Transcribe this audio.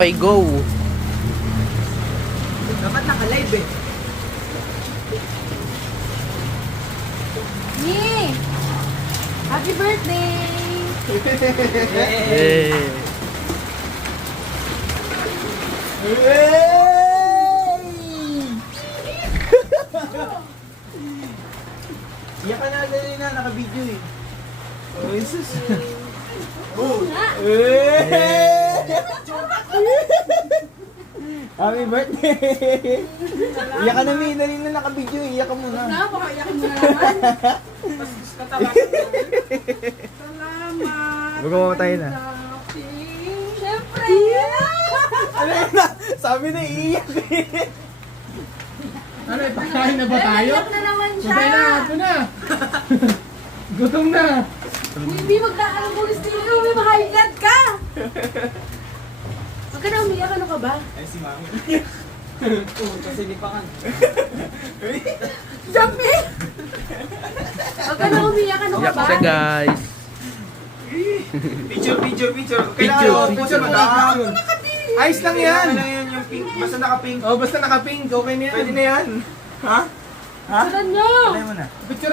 Okay, go. Dapat naka-live eh. Ni! Happy birthday! Yay. Iyak ka na dali na, naka-video eh. Oh, Jesus. Happy birthday! Iyak ka na, May. Dali na, naka-video eh. Iyak ka muna. Na, baka iyakin mo na naman. Salamat! Magkakamatay na. Siyempre! Ano yun na? Sabi na iiyak eh. Ano, ipakain na ba tayo? Iyak na naman siya! Sabay na, ito na. Gutom na. Hindi magkakaroon ko gusto nyo, may high blood ka! Huwag ka na umiyak, ano ka ba? Ay, si Mami. Oo, kasi lipangan. Jump eh! Huwag ka na umiyak, ano ka Iyak ba? siya, guys. Picture. Picture. Picture, madami. Ayos lang yan. Ano yan, yung pink. Basta naka-pink. Oh, basta naka-pink, okay na yan. Pwede na yan. Ha? Ha? Salan nyo! Ano mo na? Picture